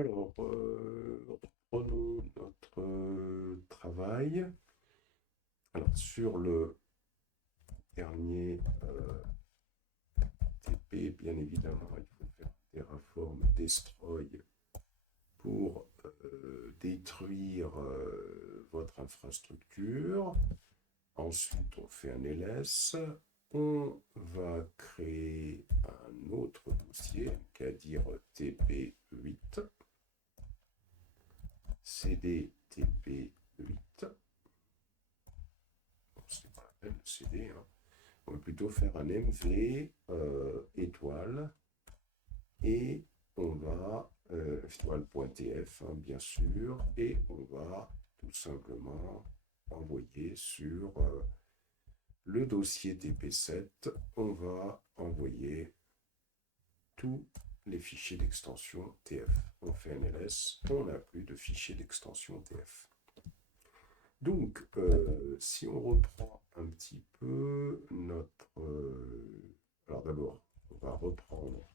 Alors, reprenons notre travail. Alors, sur le dernier TP, bien évidemment, il faut faire Terraform Destroy pour détruire votre infrastructure. Ensuite, on fait un ls. On va créer un autre dossier, qu'à dire TP8, CD TP8. Bon, c'est pas la peine de CD, hein. On va plutôt faire un MV étoile et on va étoile.tf, hein, bien sûr, et on va tout simplement envoyer sur le dossier TP7, on va envoyer tous les fichiers d'extension TF. On fait un ls, on n'a plus de fichiers d'extension TF. Donc, si on reprend un petit peu notre... alors d'abord, on va reprendre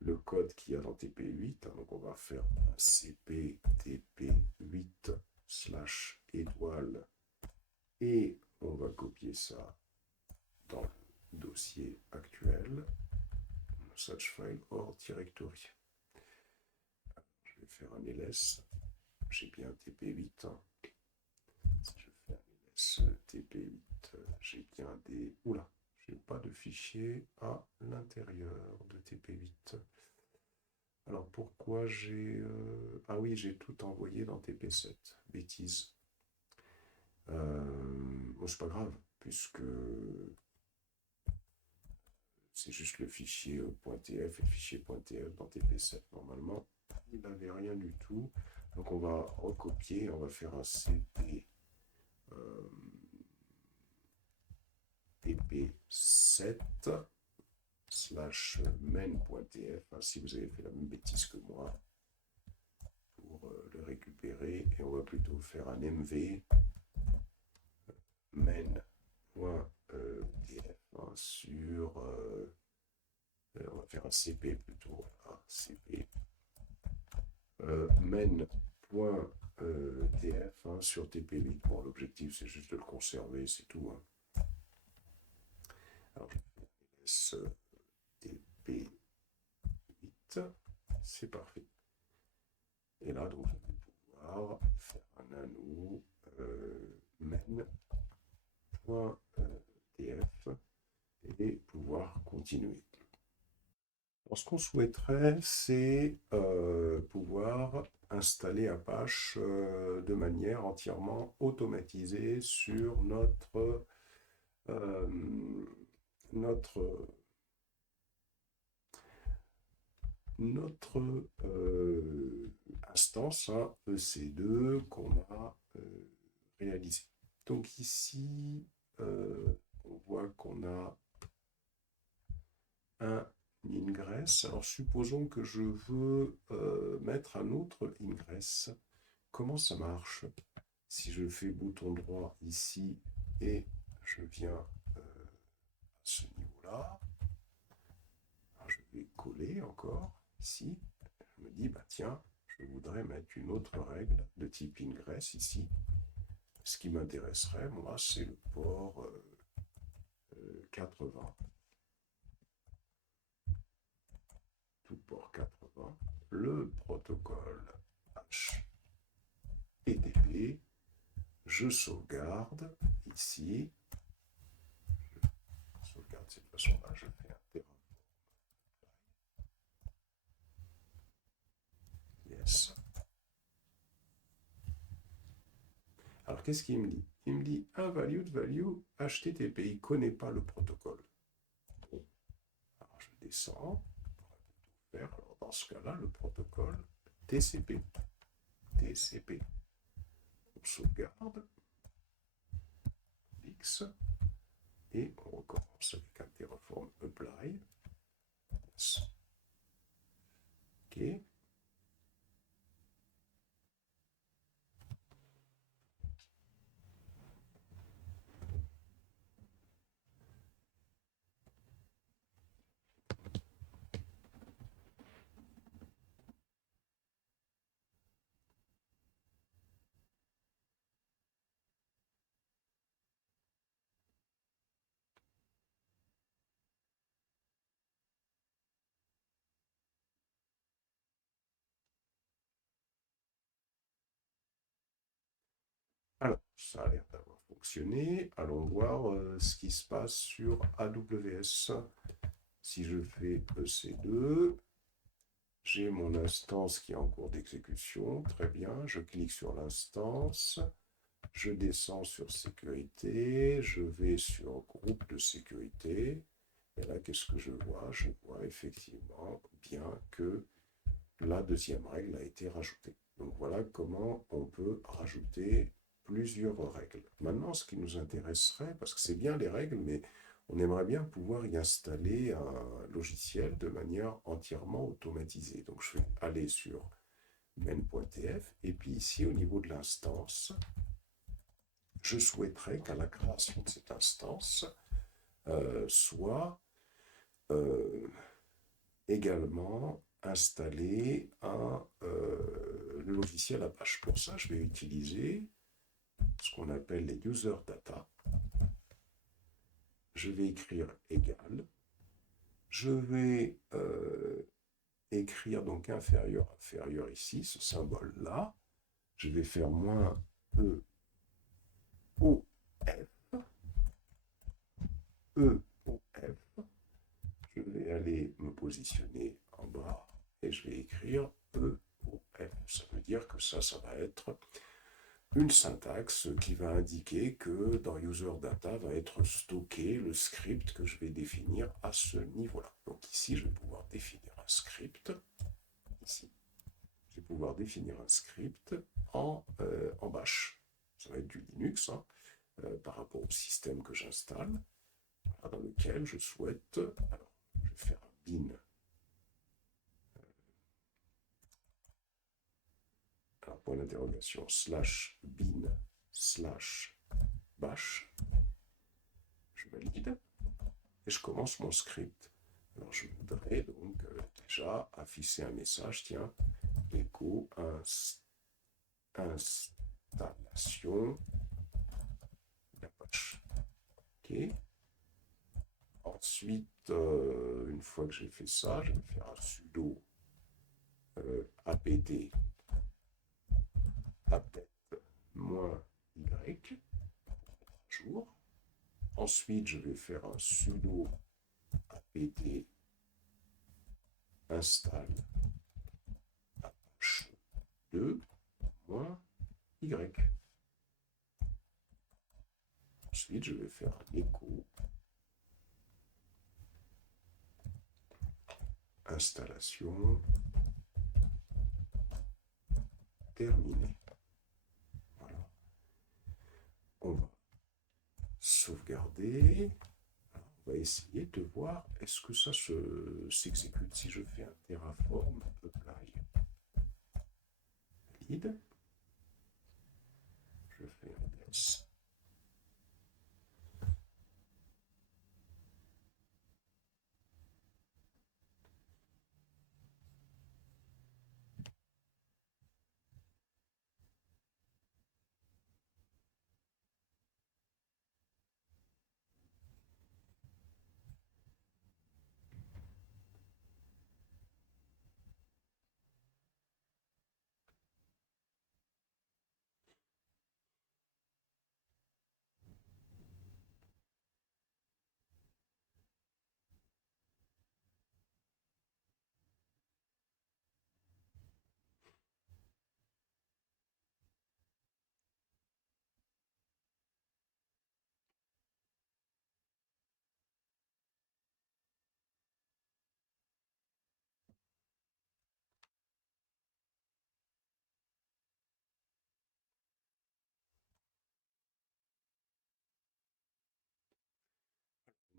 le code qu'il y a dans TP8. Hein, donc, on va faire un cp TP8 slash étoile et on va copier ça dans le dossier actuel, such file or directory. Je vais faire un ls. J'ai bien TP8. Hein. Si je fais un ls TP8, j'ai bien des... Oula, j'ai pas de fichier à l'intérieur de TP8. Alors pourquoi j'ai... Ah oui, j'ai tout envoyé dans TP7. Bêtise. Bon, c'est pas grave, puisque c'est juste le fichier .tf et le fichier .tf dans TP7. Normalement, il n'avait rien du tout. Donc on va recopier, on va faire un cp TP7 slash main.tf, hein, si vous avez fait la même bêtise que moi, pour le récupérer. Et on va plutôt faire un mv main.tf, hein, sur... on va faire un cp plutôt, voilà, cp main.tf, hein, sur TP8. Bon, l'objectif c'est juste de le conserver, c'est tout. Hein. Alors, je laisse TP8, c'est parfait. Et là, donc, je vais pouvoir faire un nano main.tf et pouvoir continuer. Alors, ce qu'on souhaiterait, c'est pouvoir installer Apache de manière entièrement automatisée sur notre notre instance, hein, EC2 qu'on a réalisé. Donc ici, on voit qu'on a un ingress. Alors supposons que je veux mettre un autre ingress. Comment ça marche? Si je fais bouton droit ici et je viens à ce niveau-là, je vais coller encore ici. Je me dis, bah tiens, je voudrais mettre une autre règle de type ingress ici. Ce qui m'intéresserait, moi, c'est le port 80. Tout port 80. Le protocole HTTP. Je sauvegarde ici. Je sauvegarde de cette façon-là. Je fais un terraform. Yes. Alors, qu'est-ce qu'il me dit? Il me dit invalid value HTTP. Il ne connaît pas le protocole. Bon. Alors, je descends. Faire. Alors, dans ce cas-là, le protocole TCP. TCP. On sauvegarde. X. Et on recommence avec un terraform apply. Yes. OK. Alors, ça a l'air d'avoir fonctionné. Allons voir ce qui se passe sur AWS. Si je fais EC2, j'ai mon instance qui est en cours d'exécution. Très bien, je clique sur l'instance. Je descends sur sécurité. Je vais sur groupe de sécurité. Et là, qu'est-ce que je vois? Je vois effectivement bien que la deuxième règle a été rajoutée. Donc voilà comment on peut rajouter plusieurs règles. Maintenant, ce qui nous intéresserait, parce que c'est bien les règles, mais on aimerait bien pouvoir y installer un logiciel de manière entièrement automatisée. Donc je vais aller sur main.tf et puis ici au niveau de l'instance, je souhaiterais qu'à la création de cette instance soit également installer un logiciel Apache. Pour ça, je vais utiliser ce qu'on appelle les user data. Je vais écrire égal. Je vais écrire donc inférieur ici, ce symbole-là. Je vais faire moins E, O, F. E, O, F. Je vais aller me positionner en bas et je vais écrire E, O, F. Ça veut dire que ça va être une syntaxe qui va indiquer que dans UserData va être stocké le script que je vais définir à ce niveau-là. Donc ici, je vais pouvoir définir un script. Ici, je vais pouvoir définir un script en bash. Ça va être du Linux par rapport au système que j'installe, dans lequel je souhaite. Alors, je vais faire un bin. Alors, point d'interrogation, /bin /bash. Je valide et je commence mon script. Alors je voudrais donc déjà afficher un message, tiens, echo installation d'Apache. Ok. Ensuite, une fois que j'ai fait ça, je vais faire un sudo apt update -y jour. Ensuite, je vais faire un sudo apt install Apache 2 -y. Ensuite, je vais faire un echo installation terminée. Voilà. On va sauvegarder. Alors, on va essayer de voir est-ce que ça s'exécute si je fais un terraform apply. Valide. Je fais un yes.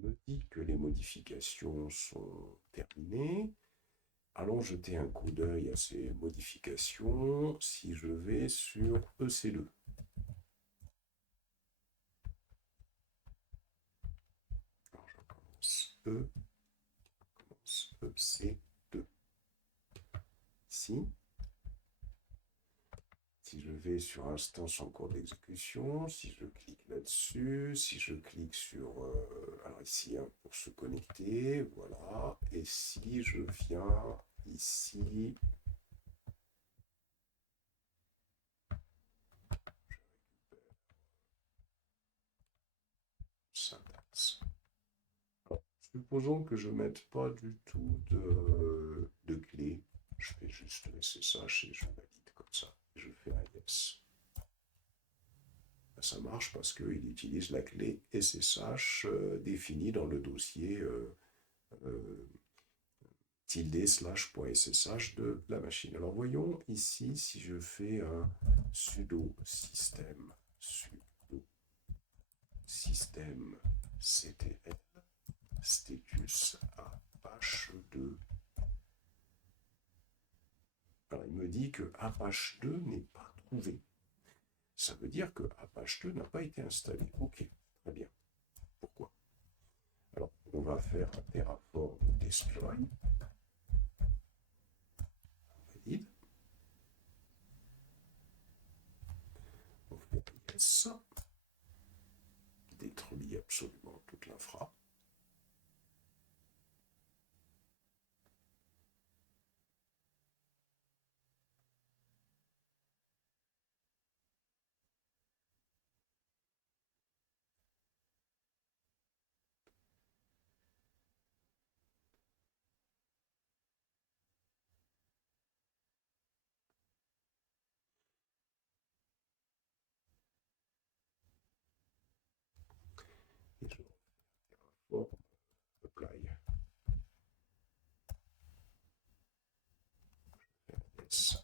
On me dit que les modifications sont terminées. Allons jeter un coup d'œil à ces modifications si je vais sur EC2. Alors je commence EC2. Ici, si je vais sur instance en cours d'exécution, si je clique là-dessus, si je clique sur, alors ici, pour se connecter, voilà, et si je viens ici, Supposons que je ne mette pas du tout de clé. Je fais juste le SSH et je valide comme ça. Je fais un yes. Ça marche parce qu'il utilise la clé SSH définie dans le dossier euh, tilde/.ssh de la machine. Alors voyons ici si je fais un sudo système ctl status apache2. Alors il me dit que apache2 n'est pas trouvé. Ça veut dire que apache2 n'a pas été installé. Ok, très bien. Pourquoi? Alors on va faire un terraform destroy. Valide. On fait yes. Détruit absolument toute l'infra. Et je terraform apply. Yes.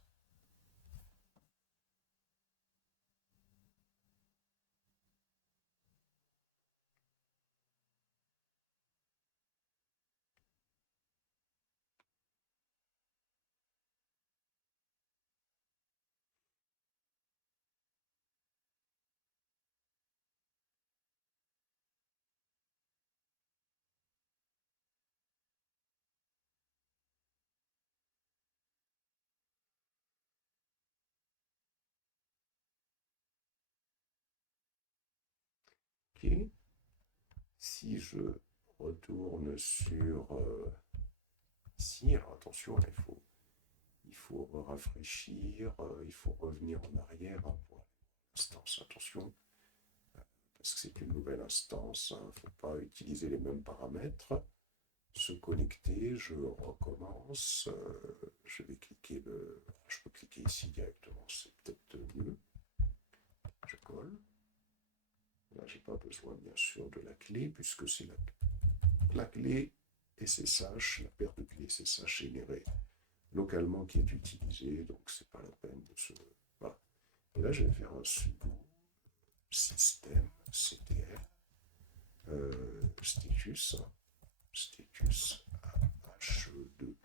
Ok. Si je retourne sur ici, alors attention, il faut rafraîchir, il faut revenir en arrière pour l'instance. Attention, parce que c'est une nouvelle instance, il ne faut pas utiliser les mêmes paramètres. Se connecter, je recommence, je vais cliquer je peux cliquer ici directement, c'est peut-être mieux. Je colle. Là, j'ai pas besoin bien sûr de la clé puisque c'est la clé SSH, la paire de clés SSH générée localement qui est utilisée, donc c'est pas la peine de se. Voilà. Et là, je vais faire un sudo système ctl status h2.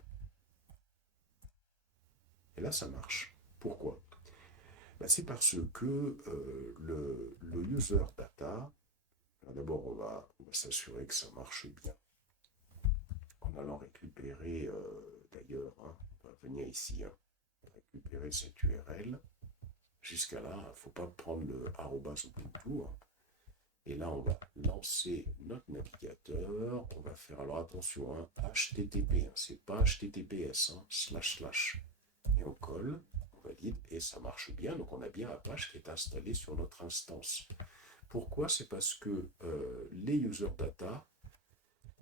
Et là, ça marche. Pourquoi? Ben, c'est parce que le user data, d'abord on va s'assurer que ça marche bien en allant récupérer, d'ailleurs, hein, on va venir ici, hein, récupérer cette URL. Jusqu'à là, il ne faut pas prendre le arrobas Ubuntu. Hein. Et là, on va lancer notre navigateur. On va faire, alors attention, hein, HTTP, hein, c'est pas HTTPS, hein, // Et on colle, on valide, et ça marche bien. Donc on a bien Apache qui est installé sur notre instance. Pourquoi? C'est parce que les user data,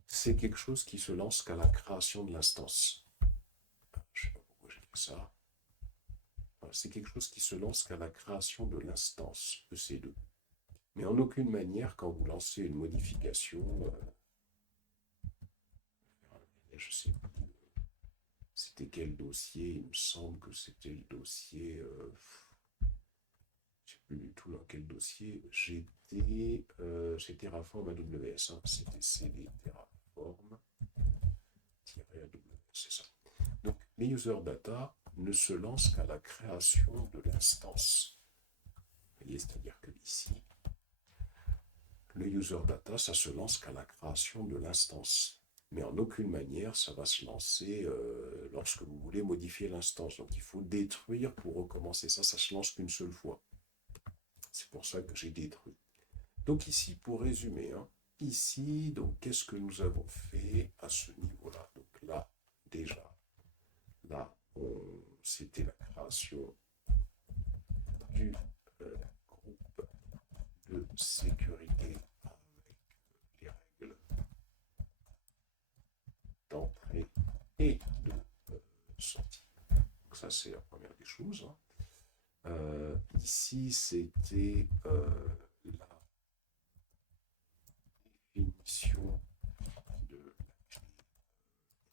c'est quelque chose qui se lance qu'à la création de l'instance. Je ne sais pas pourquoi j'ai fait ça. Voilà, c'est quelque chose qui se lance qu'à la création de l'instance EC2. Mais en aucune manière, quand vous lancez une modification, je ne sais plus, c'était quel dossier, il me semble que c'était le dossier, je ne sais plus du tout dans quel dossier, j'ai Terraform AWS, hein, c'était CD Terraform-AWS, c'est ça. Donc les user data ne se lancent qu'à la création de l'instance. Vous voyez, c'est-à-dire que ici, le user data, ça se lance qu'à la création de l'instance. Mais en aucune manière, ça va se lancer lorsque vous voulez modifier l'instance. Donc il faut détruire pour recommencer ça. Ça se lance qu'une seule fois. C'est pour ça que j'ai détruit. Donc ici, pour résumer, hein, ici, donc qu'est-ce que nous avons fait à ce niveau-là? Donc là, déjà, là, c'était la création du groupe de sécurité avec les règles ça, c'est la première des choses. Ici, c'était la définition de la clé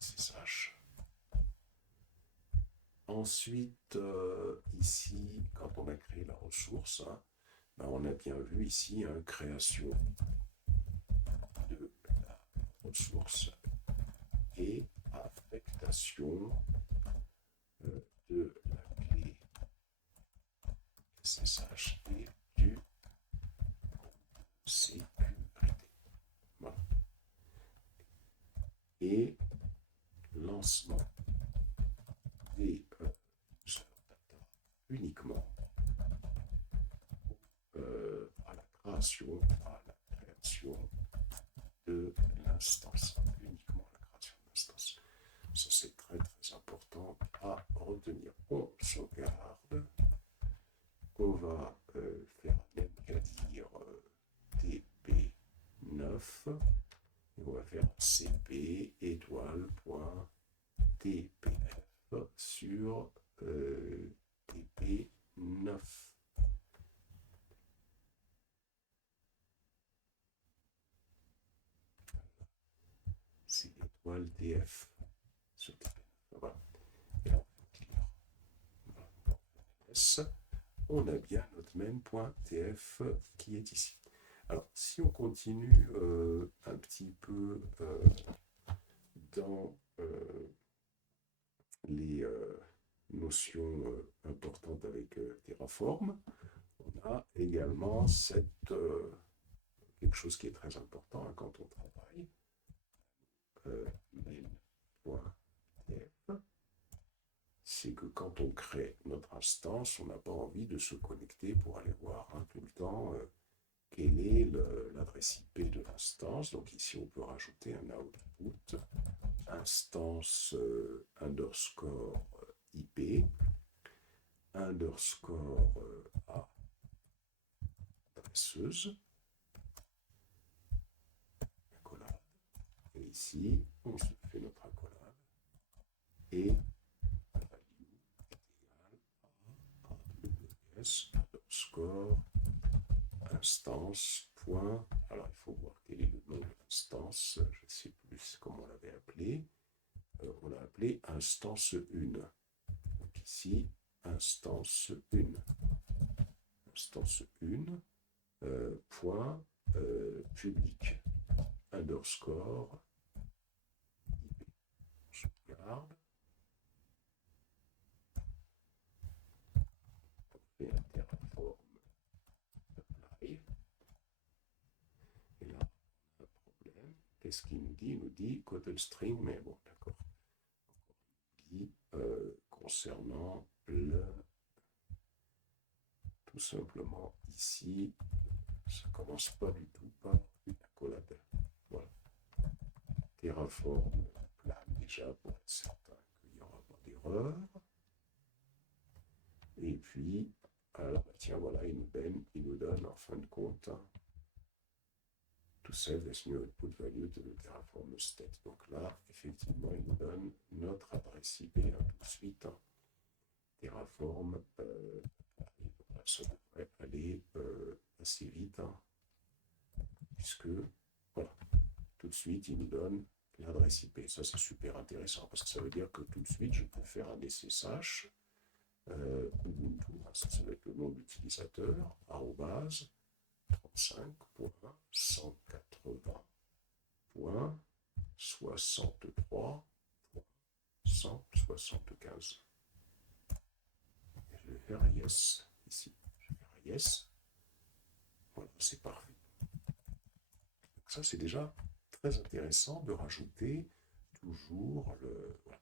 SSH. Ensuite, ici, quand on a créé la ressource, hein, ben on a bien vu ici création de la ressource et affectation de la clé SSH et du sécurité. Voilà. Et lancement des user data uniquement à la création de l'instance. Uniquement à la création de l'instance. Ça, c'est très très important à retenir. On sauvegarde. On va faire même qu'à dire TP9 et on va faire cp étoile.tpf sur TP9. C'est étoile TF sur TP9. Voilà. Et là, on a bien notre main.tf qui est ici. Alors, si on continue un petit peu dans les notions importantes avec Terraform, on a également quelque chose qui est très important hein, quand on travaille, main.tf. C'est que quand on crée notre instance, on n'a pas envie de se connecter pour aller voir hein, tout le temps quelle est l'adresse IP de l'instance. Donc ici, on peut rajouter un output instance underscore IP underscore adresseuse accolade. Et ici, on se fait notre accolade et underscore instance point. Alors il faut voir quel est le nom de l'instance. Je ne sais plus comment on l'avait appelé. On l'a appelé instance 1. Donc ici, instance 1. Instance 1 point public underscore IP. Je regarde. Et un Terraform apply. Et là, on a un problème. Qu'est-ce qu'il nous dit? Il nous dit Kotel string, mais bon, d'accord. Il dit concernant tout simplement ici, ça commence pas du tout par une accolade. Voilà. Terraform plan déjà pour être certain qu'il n'y aura pas d'erreur. Et puis, alors, tiens, voilà, il nous donne en fin de compte to save this new output value to the Terraform state. Donc là, effectivement, il nous donne notre adresse IP tout de suite. Terraform, ça devrait aller assez vite, puisque, voilà, tout de suite, il nous donne l'adresse IP. Ça, c'est super intéressant, parce que ça veut dire que tout de suite, je peux faire un SSH. Ubuntu, ça va être le nom d'utilisateur, arrobase 35.63.175. Je vais faire yes ici. Je vais faire yes. Voilà, c'est parfait. Donc ça, c'est déjà très intéressant de rajouter toujours le. Voilà.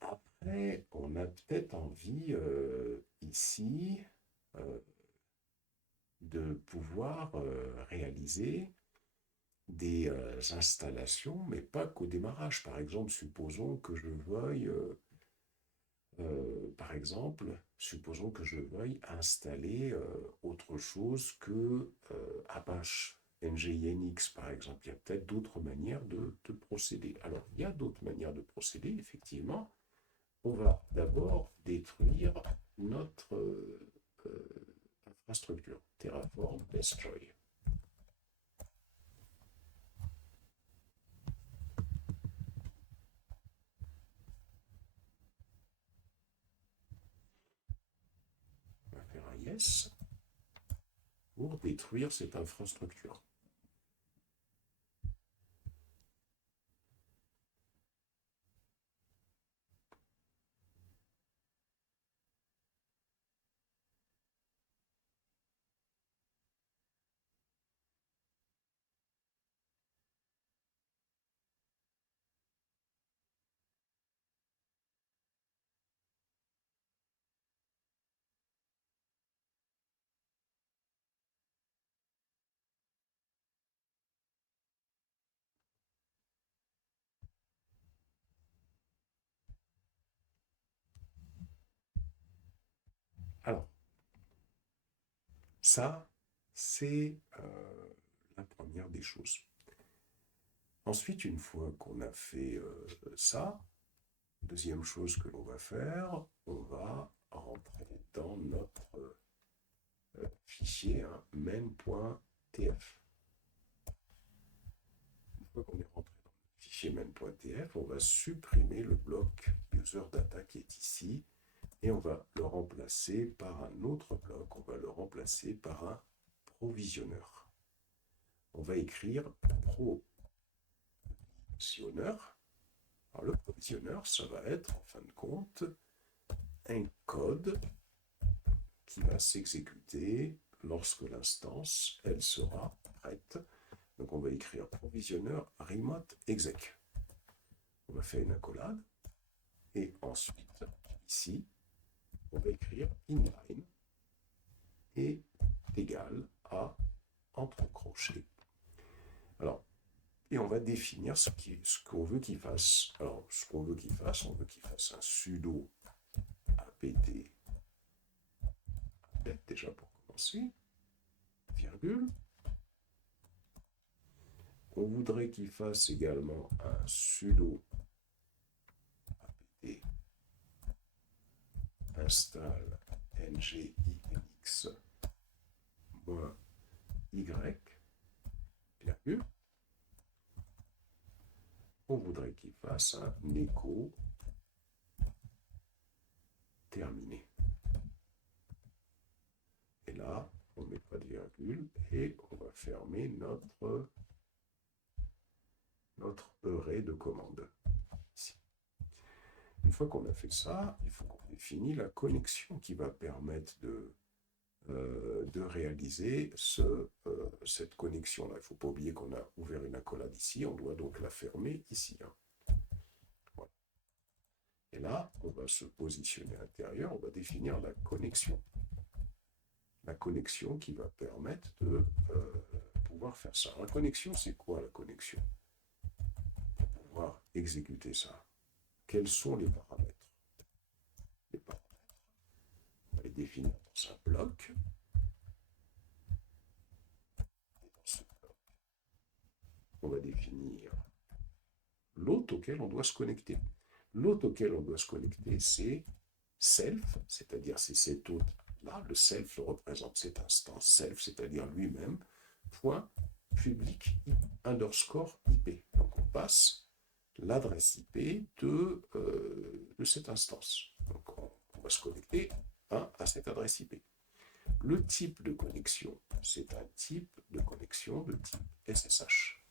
Après, on a peut-être envie ici de pouvoir réaliser des installations, mais pas qu'au démarrage. Par exemple, supposons que je veuille, installer autre chose que Apache NGINX, par exemple. Il y a peut-être d'autres manières de procéder. Alors, il y a d'autres manières de procéder, effectivement. On va d'abord détruire notre infrastructure. Terraform destroy. On va faire un yes pour détruire cette infrastructure. Alors, ça, c'est la première des choses. Ensuite, une fois qu'on a fait ça, deuxième chose que l'on va faire, on va rentrer dans notre fichier main.tf. Une fois qu'on est rentré dans le fichier main.tf, on va supprimer le bloc user data qui est ici et on va le remplacer par un autre bloc, on va le remplacer par un provisionneur. On va écrire provisionneur. Alors le provisionneur, ça va être en fin de compte un code qui va s'exécuter lorsque l'instance, elle sera prête. Donc on va écrire provisionneur remote exec. On va faire une accolade et ensuite, ici, on va écrire inline et égal à entre crochets. Alors, et on va définir ce qu'on veut qu'il fasse. Alors, ce qu'on veut qu'il fasse, on veut qu'il fasse un sudo apt déjà pour commencer, virgule. On voudrait qu'il fasse également un sudo apt install ngix -y, virgule. On voudrait qu'il fasse un echo terminé. Et là, on ne met pas de virgule et on va fermer notre array de commandes. Ici. Une fois qu'on a fait ça, il faut qu'on définisse la connexion qui va permettre de réaliser cette connexion-là. Il ne faut pas oublier qu'on a ouvert une accolade ici, on doit donc la fermer ici. Voilà. Et là, on va se positionner à l'intérieur, on va définir la connexion. La connexion qui va permettre de pouvoir faire ça. La connexion, c'est quoi la connexion? Pour pouvoir exécuter ça. Quels sont les paramètres? Les paramètres, on va les définir dans un bloc. Et dans ce bloc, on va définir l'hôte auquel on doit se connecter. L'hôte auquel on doit se connecter, c'est self, c'est-à-dire c'est cet hôte. Là, le self représente cette instance self, c'est-à-dire lui-même, point public underscore IP. Donc on passe l'adresse IP de cette instance. Donc on va se connecter à cette adresse IP. Le type de connexion, c'est un type de connexion de type SSH.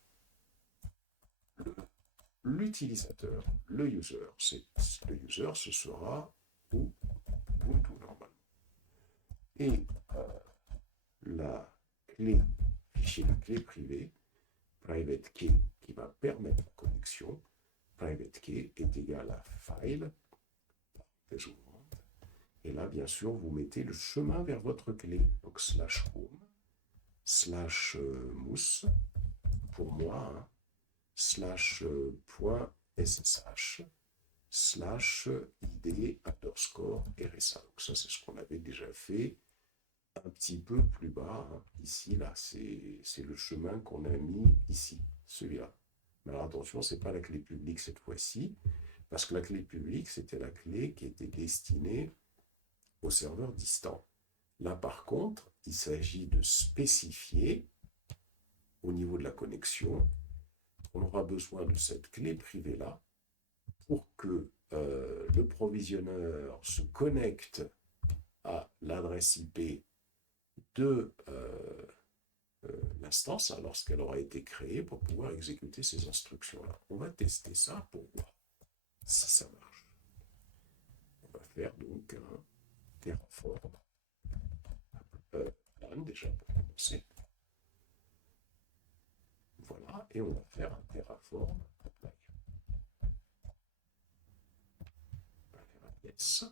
L'utilisateur, le user, ce sera Ubuntu normalement. Et la clé, fichier de clé privée, private key, qui va permettre la connexion, private key est égal à file, et là, bien sûr, vous mettez le chemin vers votre clé, donc /home, /mousse, pour moi, /.ssh, /id underscore RSA. Donc ça, c'est ce qu'on avait déjà fait un petit peu plus bas. Ici, là, c'est le chemin qu'on a mis ici, celui-là. Mais alors attention, ce n'est pas la clé publique cette fois-ci. Parce que la clé publique, c'était la clé qui était destinée au serveur distant. Là, par contre, il s'agit de spécifier au niveau de la connexion, on aura besoin de cette clé privée-là pour que le provisionneur se connecte à l'adresse IP de l'instance lorsqu'elle aura été créée pour pouvoir exécuter ces instructions-là. On va tester ça pour voir si ça marche. On va faire donc un Terraform LAN déjà pour commencer. Voilà, et on va faire un Terraform Apply. On va faire un yes.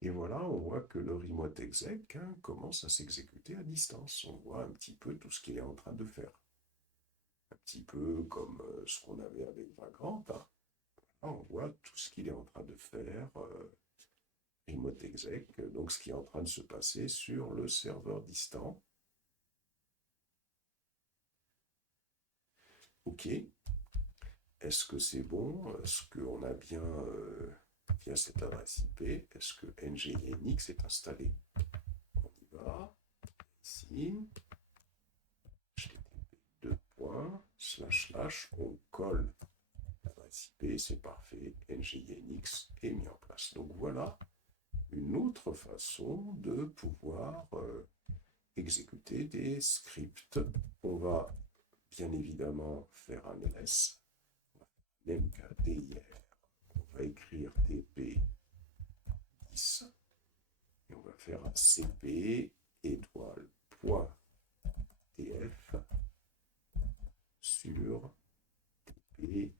Et voilà, on voit que le remote exec commence à s'exécuter à distance. On voit un petit peu tout ce qu'il est en train de faire. Un petit peu comme ce qu'on avait avec Vagrant. Là, on voit tout ce qu'il est en train de faire, remote exec, donc ce qui est en train de se passer sur le serveur distant. OK. Est-ce que c'est bon? Est-ce qu'on a bien via cette adresse IP? Est-ce que NGINX est installé? On y va. Ici. http:// on colle l'adresse IP, c'est parfait. NGINX est mis en place. Donc voilà une autre façon de pouvoir exécuter des scripts. On va bien évidemment faire un ls. mkdir. On va écrire tp10 et on va faire un cp étoile.tf sur tp10.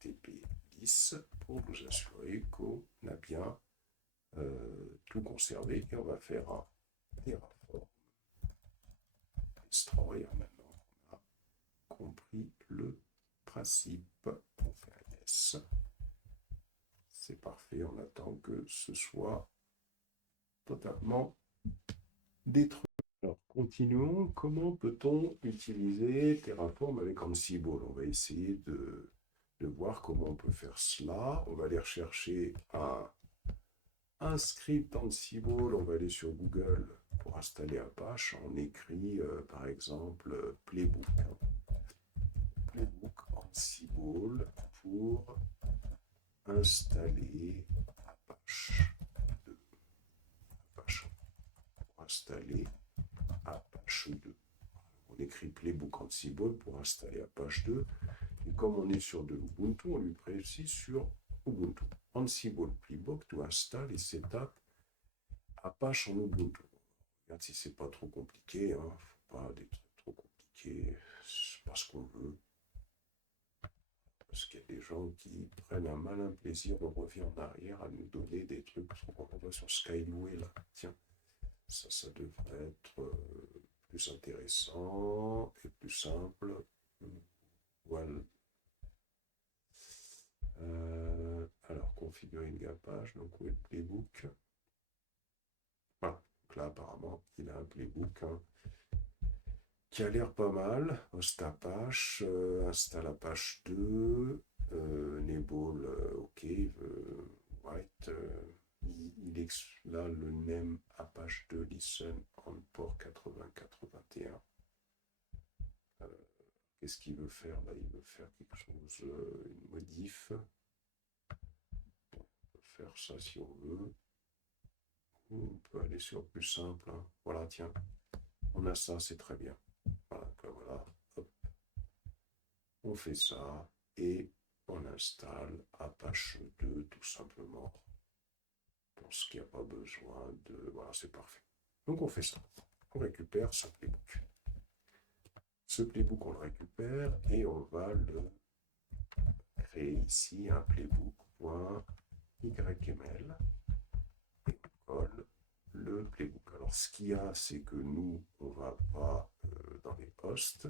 tp10 pour nous assurer qu'on a bien tout conservé et on va faire un Terraform destroy maintenant qu'on a compris le principe. On fait un yes. C'est parfait, on attend que ce soit totalement détruit. Alors, continuons. Comment peut-on utiliser Terraform avec Ansible? On va essayer de voir comment on peut faire cela. On va aller rechercher un script Ansible. On va aller sur Google pour installer Apache. On écrit par exemple Playbook. Playbook Ansible pour installer Apache 2. Apache pour installer Apache 2. On écrit Playbook Ansible pour installer Apache 2. Et comme on est sur de l'Ubuntu, on lui précise sur Ubuntu. Ansible Playbook to install et setup Apache en Ubuntu. Regarde si c'est pas trop compliqué. Faut pas des trucs trop compliqués. C'est pas ce qu'on veut. Parce qu'il y a des gens qui prennent un malin plaisir, on revient en arrière à nous donner des trucs. On va sur Skylway là. Tiens, ça devrait être plus intéressant et plus simple. Voilà. Alors, configurer une gapage, donc où est le playbook? Voilà, donc là apparemment il a un playbook qui a l'air pas mal. Host Apache, install Apache 2, enable, ok, white, là le name Apache 2 listen on port 8081. Qu'est-ce qu'il veut faire là? Il veut faire quelque chose, une modif. On peut faire ça si on veut. On peut aller sur plus simple. Voilà, tiens, on a ça, c'est très bien. Voilà, voilà, hop. On fait ça et on installe Apache 2 tout simplement. Parce qu'il n'y a pas besoin de... Voilà, c'est parfait. Donc on fait ça. On récupère ce playbook. Ce playbook, on le récupère et on va le créer ici, un playbook.yml. Et on colle le playbook. Alors ce qu'il y a, c'est que nous, on ne va pas dans les hosts,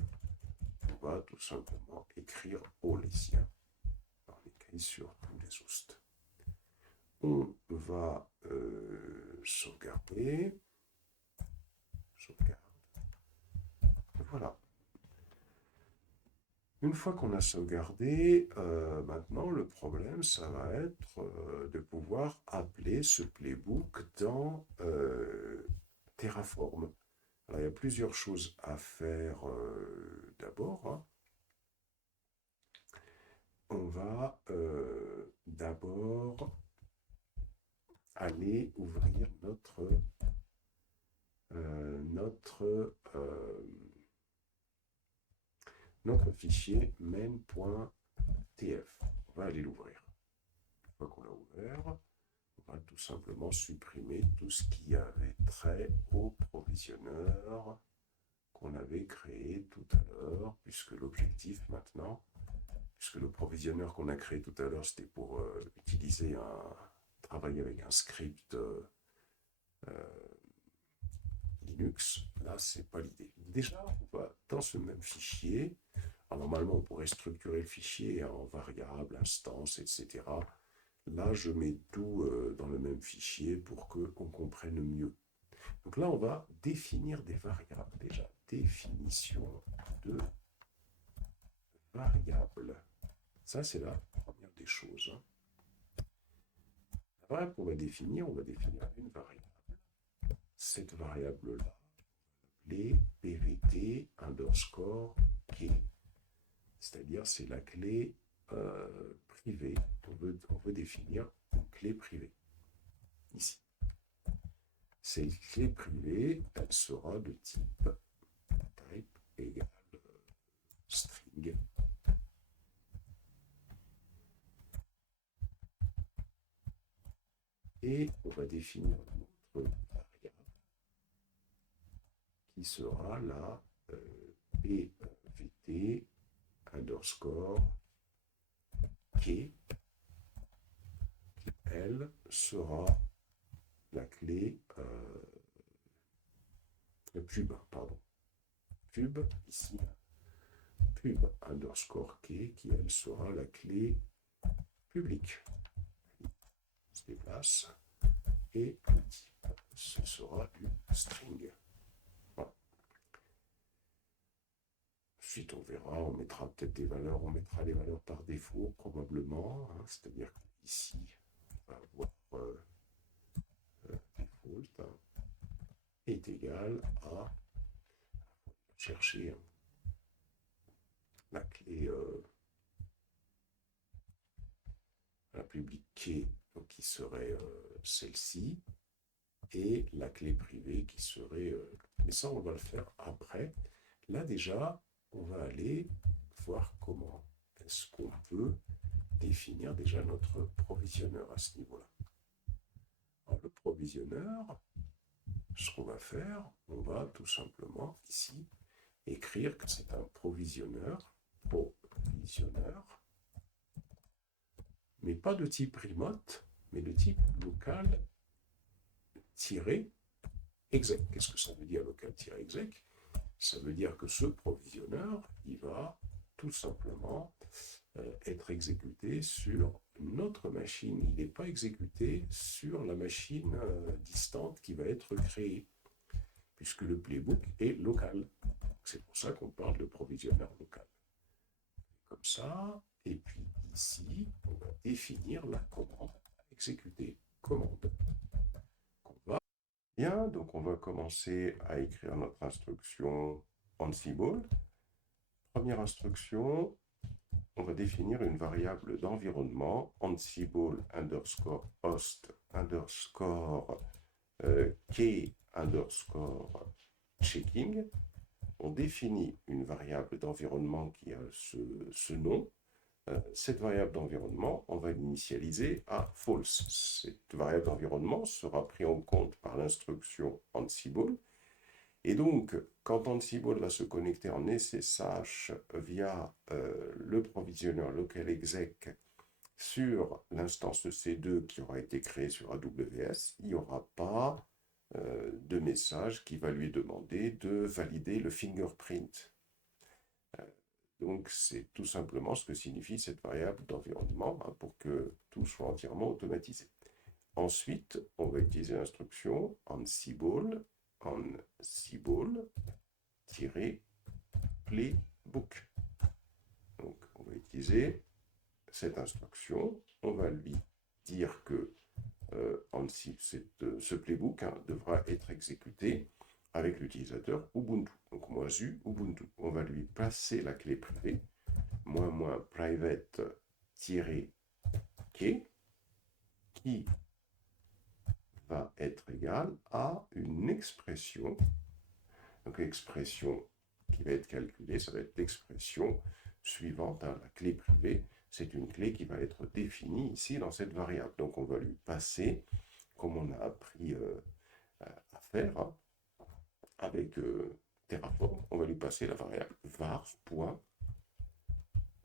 on va tout simplement écrire Olesien. On écrit sur tous les hosts. On va sauvegarder. Sauvegarde. Voilà. Une fois qu'on a sauvegardé, maintenant le problème, ça va être de pouvoir appeler ce playbook dans Terraform. Alors, il y a plusieurs choses à faire d'abord. Hein. On va d'abord aller ouvrir notre fichier main.tf. On va aller l'ouvrir. Une fois qu'on l'a ouvert, on va tout simplement supprimer tout ce qui avait trait au provisionneur qu'on avait créé tout à l'heure, puisque l'objectif maintenant, puisque le provisionneur qu'on a créé tout à l'heure, c'était pour travailler avec un script Linux. Là, c'est pas l'idée. Déjà, on va dans ce même fichier. Alors, normalement, on pourrait structurer le fichier en variables, instances, etc. Là, je mets tout dans le même fichier pour qu'on comprenne mieux. Donc là, on va définir des variables. Déjà, définition de variables. Ça, c'est la première des choses. La variable qu'on va définir une variable. Cette variable-là, les pvt underscore key. C'est-à-dire, c'est la clé privée. On veut définir une clé privée. Ici. Cette clé privée, elle sera de type type égale string. Et on va définir notre variable qui sera la pvt underscore key, qui elle sera la clé pub, pardon. Pub, ici, pub underscore key, qui elle sera la clé publique. On se déplace. Et le type, ce sera une string. Voilà. Ensuite, on verra, on mettra peut-être des valeurs, on mettra les valeurs par défaut, probablement. Hein, c'est-à-dire qu'ici, on va avoir default est égal à chercher la clé la publique key, donc qui serait celle-ci, et la clé privée qui serait... mais ça, on va le faire après. Là, déjà, on va aller voir comment est-ce qu'on peut définir déjà notre provisionneur à ce niveau-là. Alors, le provisionneur, ce qu'on va faire, on va tout simplement ici écrire que c'est un provisionneur, mais pas de type remote, mais de type local-exec. Qu'est-ce que ça veut dire local-exec? Ça veut dire que ce provisionneur, il va tout simplement être exécuté sur notre machine. Il n'est pas exécuté sur la machine distante qui va être créée, puisque le playbook est local. C'est pour ça qu'on parle de provisionneur local. Comme ça, et puis ici, on va définir la commande à exécuter. Commande. Bien, donc on va commencer à écrire notre instruction Ansible. Première instruction, on va définir une variable d'environnement Ansible underscore host underscore key underscore checking. On définit une variable d'environnement qui a ce nom. cette variable d'environnement, on va l'initialiser à false. Cette variable d'environnement sera prise en compte par l'instruction Ansible. Et donc, quand Ansible va se connecter en SSH via le provisionneur local exec sur l'instance de C2 qui aura été créée sur AWS, il n'y aura pas de message qui va lui demander de valider le fingerprint. Donc, c'est tout simplement ce que signifie cette variable d'environnement pour que tout soit entièrement automatisé. Ensuite, on va utiliser l'instruction Ansible playbook. Donc, on va utiliser cette instruction. On va lui dire que ce playbook devra être exécuté avec l'utilisateur Ubuntu. Donc, -u Ubuntu. On va lui passer la clé privée, -private-key, qui va être égale à une expression. Donc, l'expression qui va être calculée, ça va être l'expression suivante. La clé privée, c'est une clé qui va être définie ici dans cette variable. Donc, on va lui passer, comme on a appris à faire avec Terraform, on va lui passer la variable var.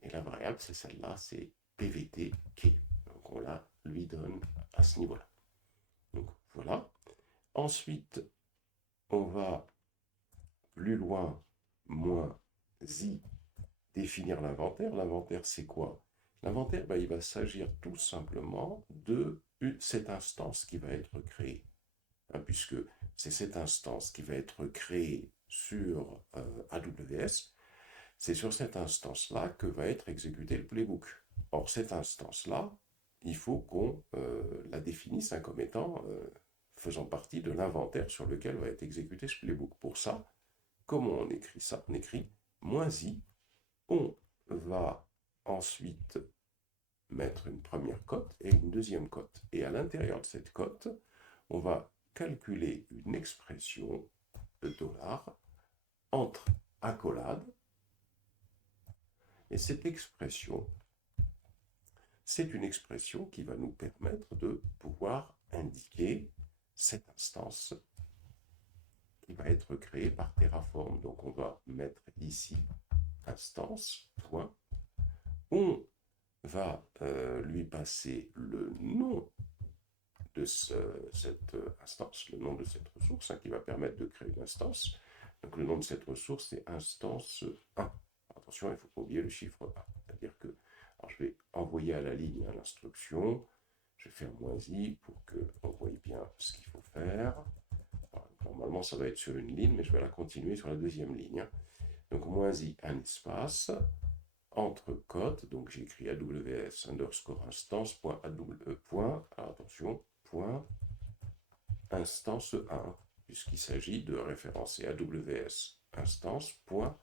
Et la variable, c'est celle-là, c'est pvt-key. Donc, on la lui donne à ce niveau-là. Donc, voilà. Ensuite, on va plus loin, -i, définir l'inventaire. L'inventaire, c'est quoi? L'inventaire, il va s'agir tout simplement de cette instance qui va être créée. Puisque c'est cette instance qui va être créée sur AWS, c'est sur cette instance-là que va être exécuté le playbook. Or, cette instance-là, il faut qu'on la définisse comme étant faisant partie de l'inventaire sur lequel va être exécuté ce playbook. Pour ça, comment on écrit ça? On écrit -i, on va ensuite mettre une première cote et une deuxième cote. Et à l'intérieur de cette cote, on va calculer une expression de $ entre accolades. Et cette expression, c'est une expression qui va nous permettre de pouvoir indiquer cette instance qui va être créée par Terraform. Donc on va mettre ici instance, point. On va lui passer le nom de cette instance, le nom de cette ressource qui va permettre de créer une instance. Donc le nom de cette ressource, c'est instance 1. Attention, il ne faut pas oublier le chiffre 1. C'est-à-dire que, alors je vais envoyer à la ligne l'instruction, je vais faire -i pour qu'on voie bien ce qu'il faut faire. Alors, normalement, ça va être sur une ligne, mais je vais la continuer sur la deuxième ligne. Donc -i, un espace, entre cotes, donc j'écris AWS _instance attention, point instance 1, puisqu'il s'agit de référencer AWS instance, point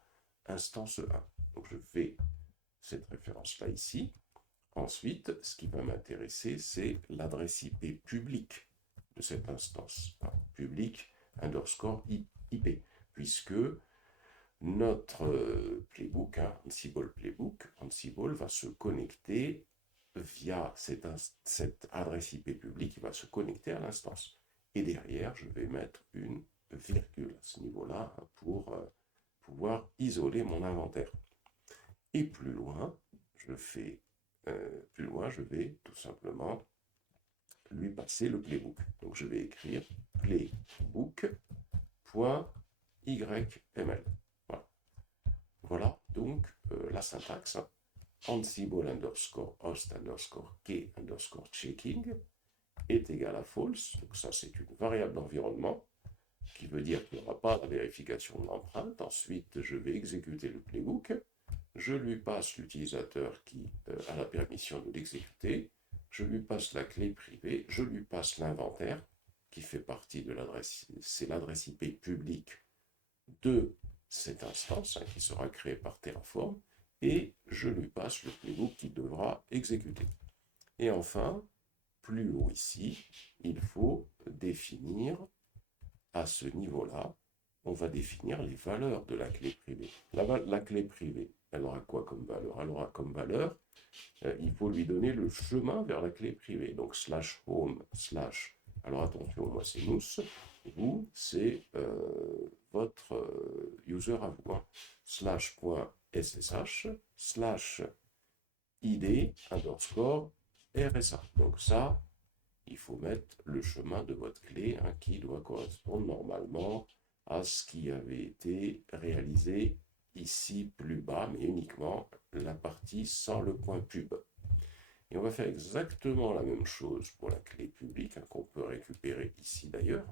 instance 1. Donc je fais cette référence-là ici. Ensuite, ce qui va m'intéresser, c'est l'adresse IP publique de cette instance, public _IP, puisque notre playbook, Ansible Playbook, Ansible va se connecter via cette adresse IP publique, il va se connecter à l'instance. Et derrière, je vais mettre une virgule à ce niveau-là pour pouvoir isoler mon inventaire. Et plus loin, je vais tout simplement lui passer le playbook. Donc je vais écrire playbook.yml. Voilà donc la syntaxe Ansible _host _key _checking est égal à false. Donc ça, c'est une variable d'environnement qui veut dire qu'il n'y aura pas la vérification de l'empreinte. Ensuite, je vais exécuter le playbook. Je lui passe l'utilisateur qui a la permission de l'exécuter. Je lui passe la clé privée. Je lui passe l'inventaire qui fait partie de l'adresse. C'est l'adresse IP publique de cette instance qui sera créée par Terraform. Et je lui passe le playbook qui devra exécuter. Et enfin, plus haut ici, il faut définir à ce niveau-là on va définir les valeurs de la clé privée. La clé privée, elle aura quoi comme valeur? Elle aura comme valeur, il faut lui donner le chemin vers la clé privée. Donc slash home slash, alors attention, moi c'est nous, vous c'est votre user à vous, hein. Slash.ssh slash id underscore RSA. Donc ça, il faut mettre le chemin de votre clé, hein, qui doit correspondre normalement à ce qui avait été réalisé ici plus bas, mais uniquement la partie sans le point pub. Et on va faire exactement la même chose pour la clé publique, hein, qu'on peut récupérer ici d'ailleurs.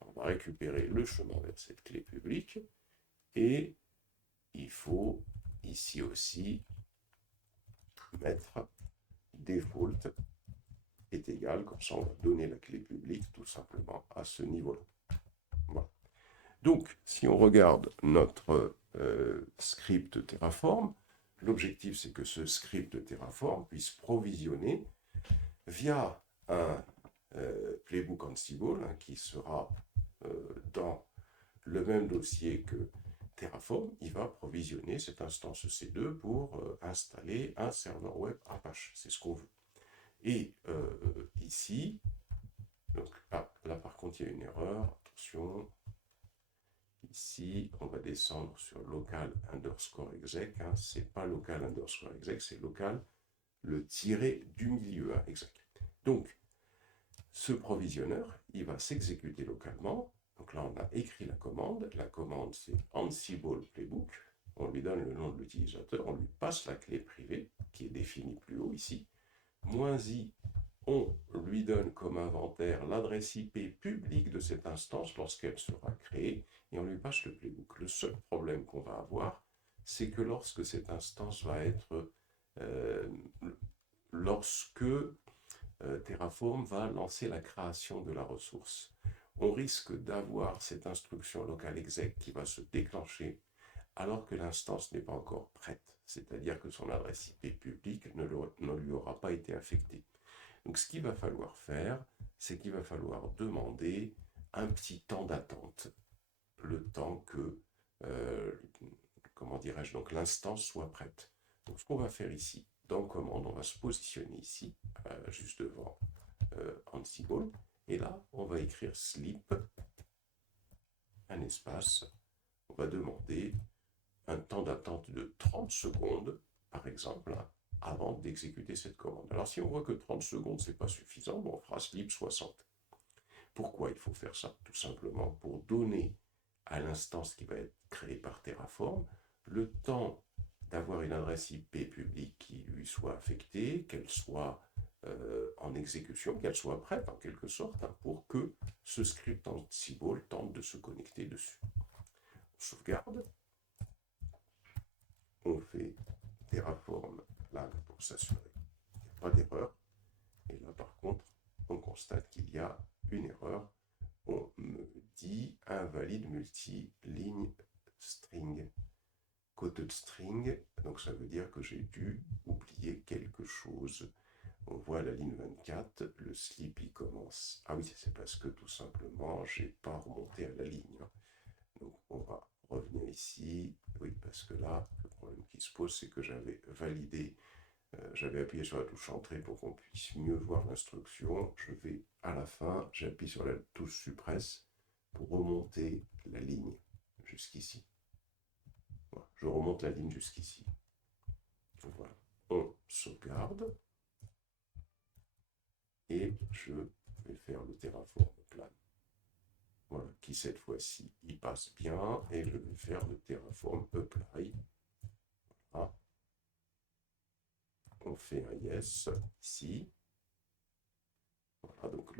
On va récupérer le chemin vers cette clé publique et il faut ici aussi mettre default est égal, comme ça on va donner la clé publique tout simplement à ce niveau-là. Voilà. Donc, si on regarde notre script Terraform, l'objectif c'est que ce script Terraform puisse provisionner via un playbook Ansible, hein, qui sera dans le même dossier que Terraform. Il va provisionner cette instance EC2 pour installer un serveur web Apache. C'est ce qu'on veut. Et ici, donc là par contre il y a une erreur, attention. Ici, on va descendre sur local underscore exec, hein. C'est pas local underscore exec, c'est local le tiré du milieu, hein, exec. Donc, ce provisionneur, il va s'exécuter localement. Donc là, on a écrit la commande. La commande, c'est Ansible Playbook. On lui donne le nom de l'utilisateur, on lui passe la clé privée, qui est définie plus haut ici. -i, on lui donne comme inventaire l'adresse IP publique de cette instance lorsqu'elle sera créée, et on lui passe le playbook. Le seul problème qu'on va avoir, c'est que lorsque cette instance va être... lorsque Terraform va lancer la création de la ressource, on risque d'avoir cette instruction local exec qui va se déclencher alors que l'instance n'est pas encore prête. C'est-à-dire que son adresse IP publique ne lui aura pas été affectée. Donc ce qu'il va falloir faire, c'est qu'il va falloir demander un petit temps d'attente, le temps que, comment dirais-je, donc l'instance soit prête. Donc ce qu'on va faire ici, dans commande, on va se positionner ici, juste devant Ansible, et là, on va écrire sleep, un espace, on va demander un temps d'attente de 30 secondes, par exemple, avant d'exécuter cette commande. Alors si on voit que 30 secondes, ce n'est pas suffisant, bon, on fera sleep 60. Pourquoi il faut faire ça? Tout simplement pour donner à l'instance qui va être créée par Terraform le temps d'avoir une adresse IP publique qui lui soit affectée, qu'elle soit en exécution, qu'elle soit prête en quelque sorte, hein, pour que ce script Ansible tente de se connecter dessus. On sauvegarde, on fait Terraform là pour s'assurer qu'il n'y a pas d'erreur. Et là par contre, on constate qu'il y a une erreur. On me dit invalide multi-ligne string. Quoted string, donc ça veut dire que j'ai dû oublier quelque chose. On voit la ligne 24, le sleep il commence. Ah oui, c'est parce que tout simplement, j'ai pas remonté à la ligne. Donc on va revenir ici. Oui, parce que là, le problème qui se pose, c'est que j'avais validé, j'avais appuyé sur la touche entrée pour qu'on puisse mieux voir l'instruction. Je vais à la fin, j'appuie sur la touche suppresse pour remonter la ligne jusqu'ici. Voilà, je remonte la ligne jusqu'ici. Voilà, on sauvegarde. Et je vais faire le Terraform plan. Voilà, qui cette fois-ci, il passe bien. Et je vais faire le Terraform apply. Voilà. On fait un yes ici. Voilà, donc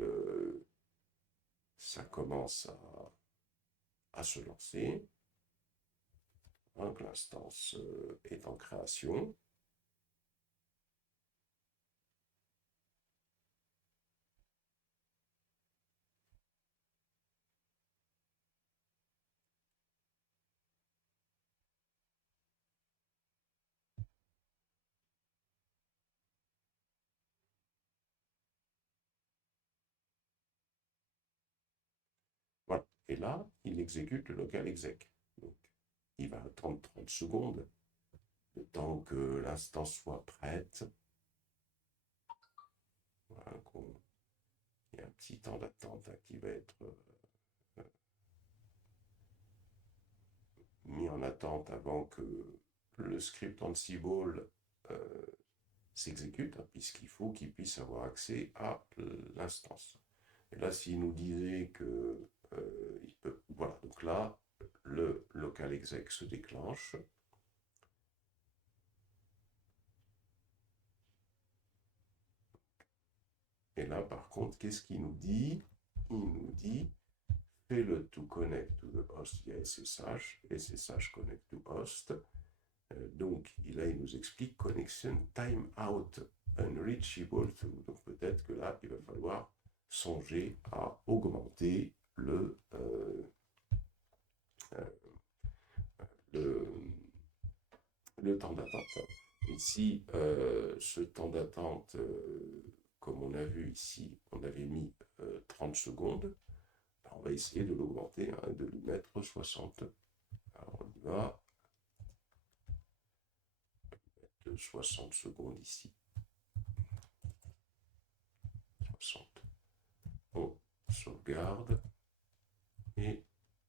ça commence à se lancer. Donc l'instance est en création. Voilà. Et là, il exécute le local exec. Donc, il va attendre 30 secondes, le temps que l'instance soit prête. Voilà, il y a un petit temps d'attente qui va être mis en attente avant que le script Ansible s'exécute, puisqu'il faut qu'il puisse avoir accès à l'instance. Et là, s'il nous disait que il peut, voilà, donc là, le local exec se déclenche. Et là, par contre, qu'est-ce qu'il nous dit? Il nous dit failure to connect to the host via SSH, SSH connect to host. Donc, là, il nous explique connection timeout unreachable to. Donc, peut-être que là, il va falloir songer à augmenter le temps d'attente. Ici, ce temps d'attente, comme on a vu ici, on avait mis 30 secondes. On va essayer de l'augmenter, hein, de lui mettre 60. Alors, on y va. De 60 secondes ici. 60. On sauvegarde. Et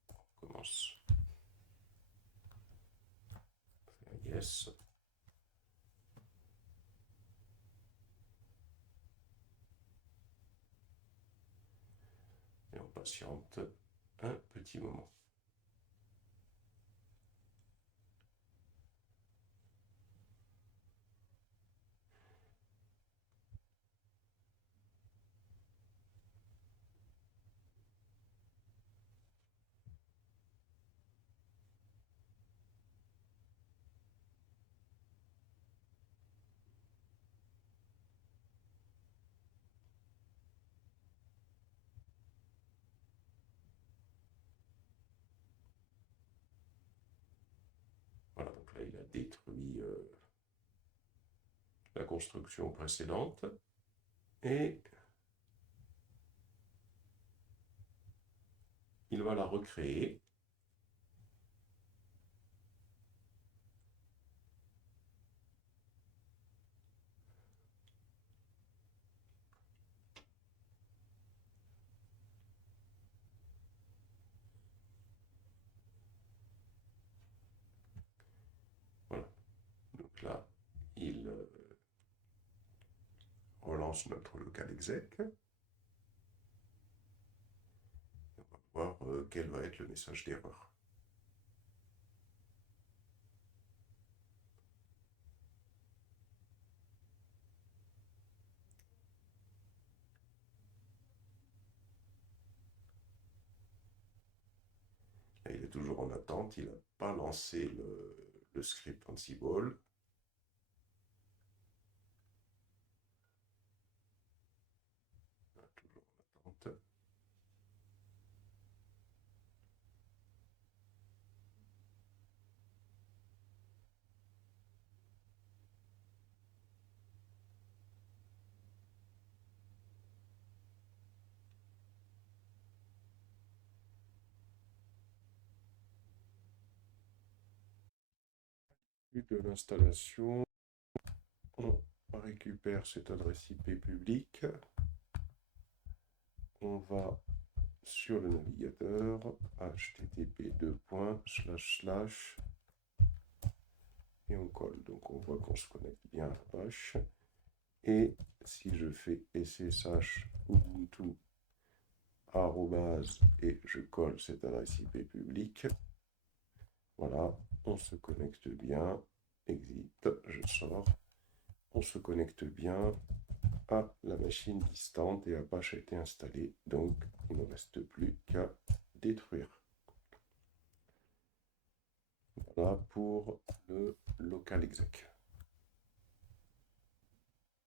on commence. Yes. Et on patiente un petit moment. Voilà, donc là, il a détruit la construction précédente. Et il va la recréer. Voilà. Donc là, il relance notre local exec. On va voir quel va être le message d'erreur. Et il est toujours en attente, il n'a pas lancé le script Ansible. Toujours en attente. De l'installation, on récupère cette adresse IP publique, on va sur le navigateur http:// et on colle. Donc on voit qu'on se connecte bien à Apache. Et si je fais ssh ubuntu et je colle cette adresse IP publique, voilà, on se connecte bien, exit, je sors, on se connecte bien à la machine distante et Apache a été installé, donc il ne reste plus qu'à détruire. Voilà pour le local exec.